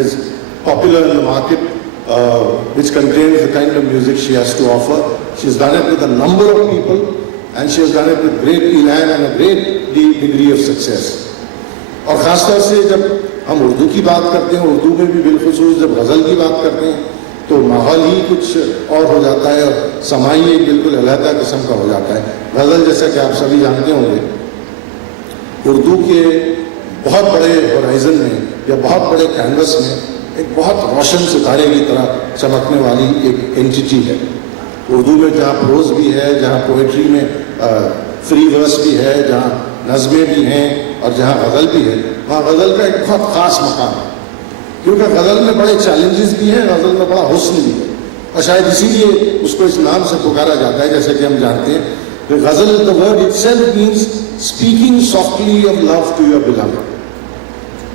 is popular in the market, which contains the kind of music she has to offer. She has done it with a number of people, and she has done it with great elan and a great degree of success. اور خاص طور سے جب ہم اردو کی بات کرتے ہیں، اردو میں بھی بالخصوص جب غزل کی بات کرتے ہیں تو ماحول ہی کچھ اور ہو جاتا ہے اور سمائی ایک بالکل علیحدہ قسم کا ہو جاتا ہے. غزل جیسا کہ آپ سبھی جانتے ہوں گے، اردو کے بہت بڑے ہورائزن میں یا بہت بڑے کینوس میں ایک بہت روشن ستارے کی طرح چمکنے والی ایک اینٹیٹی ہے. اردو میں جہاں پروز بھی ہے، جہاں پوئٹری میں فری ورس بھی ہے، جہاں نظمیں بھی ہیں اور جہاں غزل بھی ہے، وہاں غزل کا ایک بہت خاص مقام ہے. کیونکہ غزل میں بڑے چیلنجز بھی ہیں، غزل میں بڑا حسن بھی ہے، اور شاید اسی لیے اس کو اس نام سے پکارا جاتا ہے. جیسے کہ ہم جانتے ہیں کہ غزل the word itself means speaking softly of love to your beloved.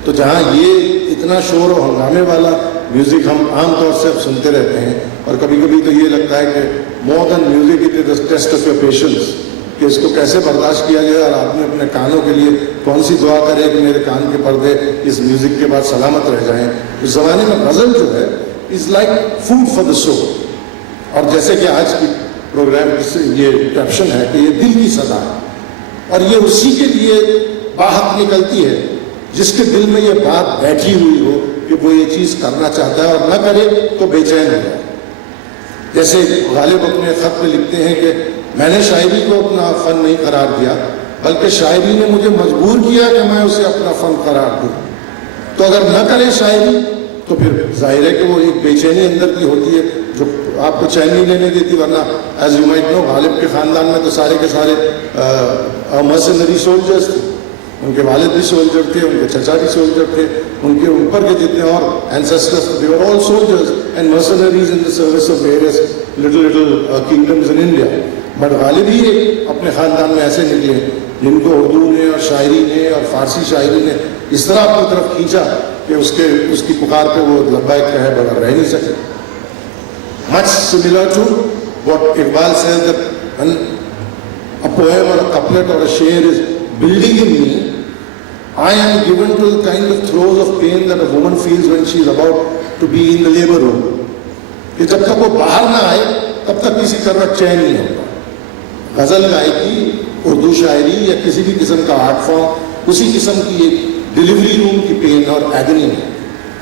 تو جہاں یہ اتنا شور و ہنگامے والا میوزک ہم عام طور سے اب سنتے رہتے ہیں، اور کبھی کبھی تو یہ لگتا ہے کہ more than music it is a test of your patience، کہ اس کو کیسے برداشت کیا جائے، اور آدمی اپنے کانوں کے لیے کون سی دعا کرے کہ میرے کان کے پردے اس میوزک کے بعد سلامت رہ جائیں. اس زمانے میں غزل جو ہے is like food for the civil. اور جیسے کہ آج کی پروگرام یہ کیپشن ہے کہ یہ دل کی صدا ہے، اور یہ اسی کے لیے باہر نکلتی ہے جس کے دل میں یہ بات بیٹھی ہوئی ہو کہ وہ یہ چیز کرنا چاہتا ہے اور نہ کرے تو بے چین ہو جائے. جیسے غالب اپنے خط میں لکھتے ہیں کہ میں نے شاعری کو اپنا فن نہیں قرار دیا، بلکہ شاعری نے مجھے مجبور کیا کہ میں اسے اپنا فن قرار دوں. تو اگر نہ کرے شاعری تو پھر ظاہر ہے کہ وہ ایک بے چینی اندر کی ہوتی ہے جو آپ کو چین نہیں لینے دیتی. ورنہ ایز یو مائٹ نو، غالب کے خاندان میں تو سارے کے سارے مرسنری سولجرز تھے. ان کے والد بھی سولجر تھے، ان کے چچا بھی سولجر تھے، ان کے اوپر کے جتنے اور اینسسٹرز تھے they were all soldiers and mercenaries in the service of various little kingdoms in India. But غالب ہی اپنے خاندان میں ایسے نکلے جن کو اردو نے اور شاعری نے اور فارسی شاعری نے اس طرح اپنی طرف کھینچا کہ اس کی پکار پہ وہ لبیک کہے بغیر رہ نہیں سکے. Much similar to what Iqbal says, that when a poem or a couplet or a sheer is building in me, I am given to the kind of throes of pain that a woman feels when she is about to be in the labor room. کہ جب تک وہ باہر نہ آئے تب تک کسی طرح چین نہیں ہوتا. غزل گائکی، اردو شاعری یا کسی بھی قسم کا آرٹ فارم اسی قسم کی ایک ڈیلیوری روم کی پین اور ایگنی ہے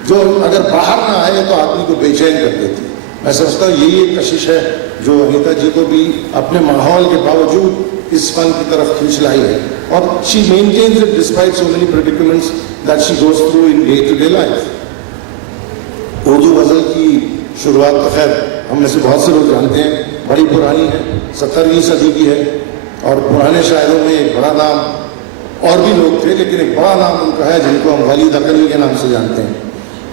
جو اگر باہر نہ آئے تو آدمی کو بے چین کر دیتی. میں سمجھتا ہوں یہی ایک کشش ہے جو انیتا جی کو بھی اپنے ماحول کے باوجود اس فن کی طرف کھینچ لائی ہے، اور she maintains it despite so many predicaments that she goes through in day-to-day life. Urdu غزل کی شروعات تو خیر ہم میں سے بہت سے لوگ جانتے ہیں، بڑی پرانی ہے، 17ویں صدی کی ہے. اور پرانے شاعروں میں ایک بڑا نام اور بھی لوگ تھے، لیکن ایک بڑا نام ان کا ہے جن کو ہم ولی دکنی کے نام سے جانتے ہیں،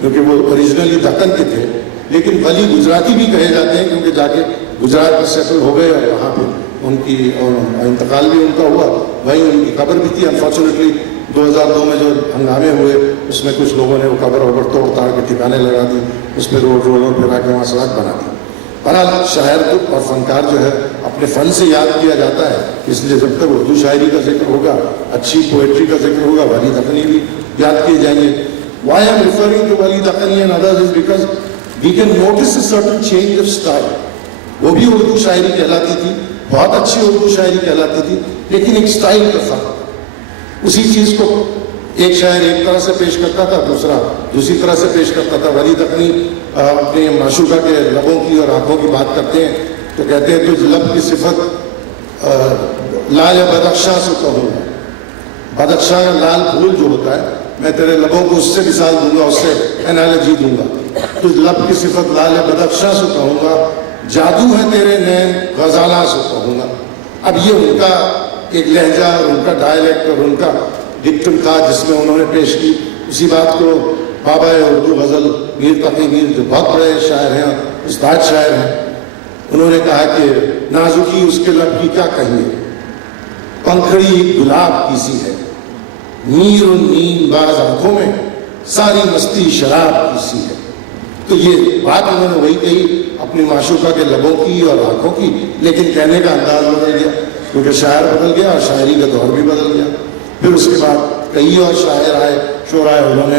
کیونکہ وہ اوریجنلی دکن کے تھے، لیکن ولی گجراتی بھی کہے جاتے ہیں کیونکہ جا کے گجرات میں سیٹل ہو گئے اور وہاں پہ ان کی انتقال بھی ان کا ہوا. وہیں ان کی قبر بھی تھی. انفارچونیٹلی 2002 میں جو ہنگامے ہوئے اس میں کچھ لوگوں نے وہ قبر وبر توڑ تاڑ کے ٹھکانے لگا دی، اس میں روڈوں پہ لا کے وہاں سڑک بنا دی. بہرحال شاعر اور فنکار جو ہے اپنے فن سے یاد کیا جاتا ہے، اس لیے جب تک اردو شاعری کا ذکر ہوگا، اچھی پوئٹری کا ذکر ہوگا، ولی دکنی بھی یاد کیے جائیں گے. Why I am referring to ولی دکنی and others is because we can notice a certain change of style. وہ بھی اردو شاعری کہلاتی تھی، بہت اچھی اردو شاعری کہلاتی تھی، لیکن ایک سٹائل کا فرق. اسی چیز کو ایک شاعر ایک طرح سے پیش کرتا تھا، دوسرا دوسری طرح سے پیش کرتا تھا. ولی دکنی اپنے معشوقہ کے لبوں کی اور آنکھوں کی بات کرتے ہیں تو کہتے ہیں تجھ لب کی صفت لال بدخشاں سے کہوں گا. بدخشاں کا لال پھول جو ہوتا ہے میں تیرے لبوں کو اس سے مثال دوں گا، اس سے انالوجی دوں گا. تجھ لب کی صفت لال بدخشاں سے کہوں گا، جادو ہے تیرے نین غزالہ سے کہوں گا. اب یہ ان کا ایک لہجہ اور ان کا ڈائلیکٹ اور ان کا ڈکٹم تھا جس میں انہوں نے پیش کی. اسی بات کو بابا اردو غزل میر تقی میر جو بہت بڑے شاعر ہیں، استاد شاعر ہیں، انہوں نے کہا کہ نازکی اس کے لب کی کیا کہیے، پنکھڑی گلاب کی سی ہے، میر و نیم باز آنکھوں میں ساری مستی شراب کی سی ہے. تو یہ بات انہوں نے وہی کہی اپنی معشوقہ کے لبوں کی اور آنکھوں کی، لیکن کہنے کا انداز بدل گیا کیونکہ شاعر بدل گیا اور شاعری کا دور بھی بدل گیا. پھر اس کے بعد کئی اور شاعر آئے، شعراء انہوں نے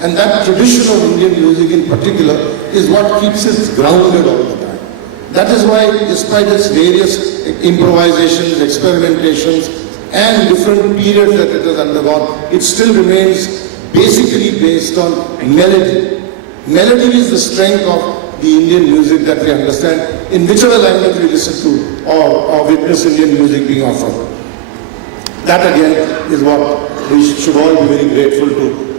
and that tradition of Indian music in particular is what keeps it grounded all the time. That is why, despite its various improvisations, experimentations, and different periods that it has undergone, it still remains basically based on melody. Melody is the strength of the Indian music that we understand in whichever language we listen to or witness Indian music being offered. That again is what we should all be very grateful to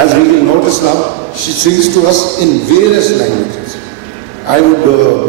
as we will notice now, she sings to us in various languages. I would,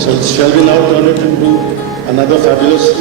So shall we now turn it into another fabulous